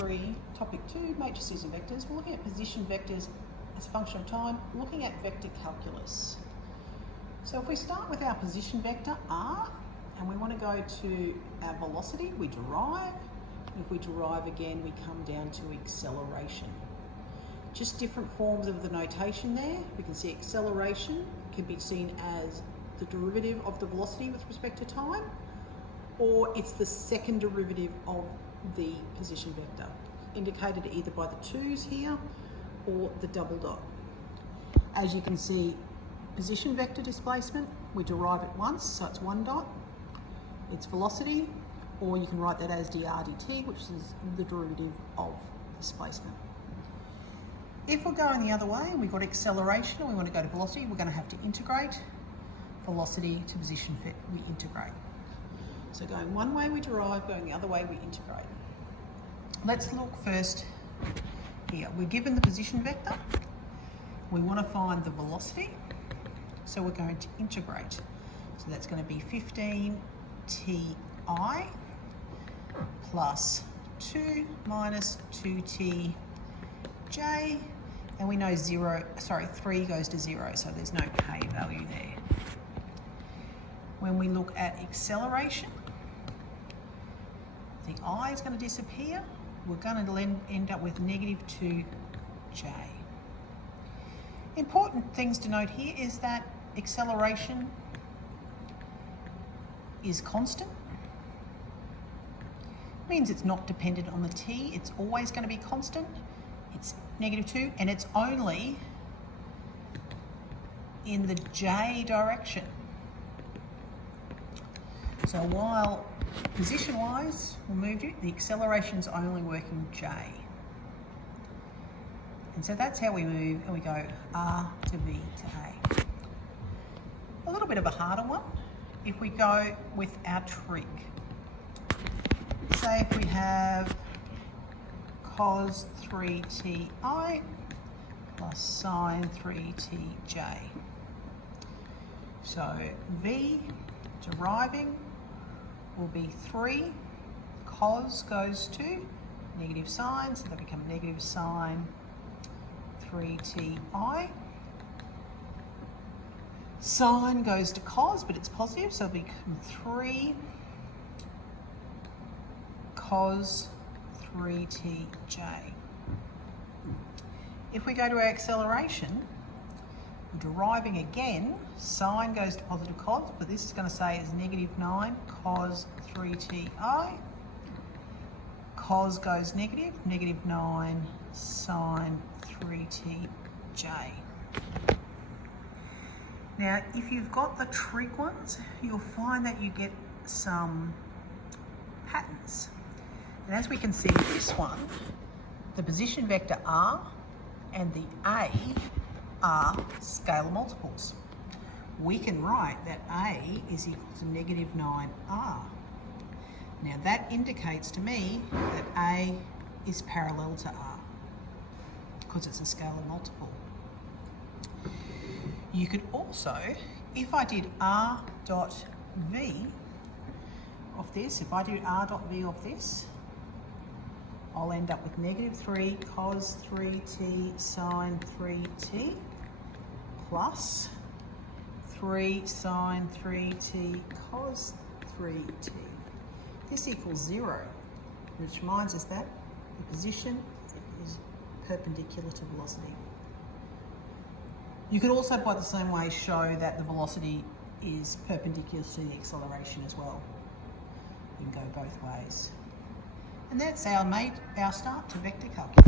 3, topic 2, matrices and vectors. We're looking at position vectors as a function of time, looking at vector calculus. So if we start with our position vector r, and we want to go to our velocity, we derive. If we derive again, we come down to acceleration. Just different forms of the notation there. We can see acceleration can be seen as the derivative of the velocity with respect to time, or it's the second derivative of the position vector, indicated either by the 2's here or the double dot. As you can see, position vector displacement, we derive it once, so it's 1 dot. It's velocity, or you can write that as dr dt, which is the derivative of displacement. If we're going the other way, we've got acceleration, and we want to go to velocity, we're going to have to integrate velocity to position vector, we integrate. So going one way we derive, going the other way we integrate. Let's look first here. We're given the position vector. We want to find the velocity. So we're going to integrate. So that's going to be 15 ti plus 2 minus 2t j. And we know 3 goes to 0, so there's no k value there. When we look at acceleration, the I is going to disappear. We're going to end up with negative 2j. Important things to note here is that acceleration is constant. Means it's not dependent on the t, it's always going to be constant. It's negative 2, and it's only in the j direction. So while position-wise, we'll move it, the acceleration's only working j. And so that's how we move, and we go R to V to A. A little bit of a harder one, if we go with our trig. Say if we have cos 3ti plus sine 3tj. So V, deriving, will be 3, cos goes to negative sine, so that becomes negative sine 3ti. Sine goes to cos, but it's positive, so it'll become 3 cos 3tj. If we go to our acceleration, we're deriving again, sine goes to positive cos, but this is going to say is negative 9 cos 3ti. Cos goes negative, negative 9 sine 3tj. Now, if you've got the trig ones, you'll find that you get some patterns. And as we can see with this one, the position vector r and the a are scalar multiples. We can write that a is equal to negative 9r. Now that indicates to me that a is parallel to r because it's a scalar multiple. You could also, if I did r dot v of this, if I do r dot v of this, I'll end up with negative 3 cos 3t sine 3t plus 3 sine 3t cos 3t. This equals 0, which reminds us that the position is perpendicular to velocity. You could also, by the same way, show that the velocity is perpendicular to the acceleration as well. You can go both ways. And that's our start to vector calculus.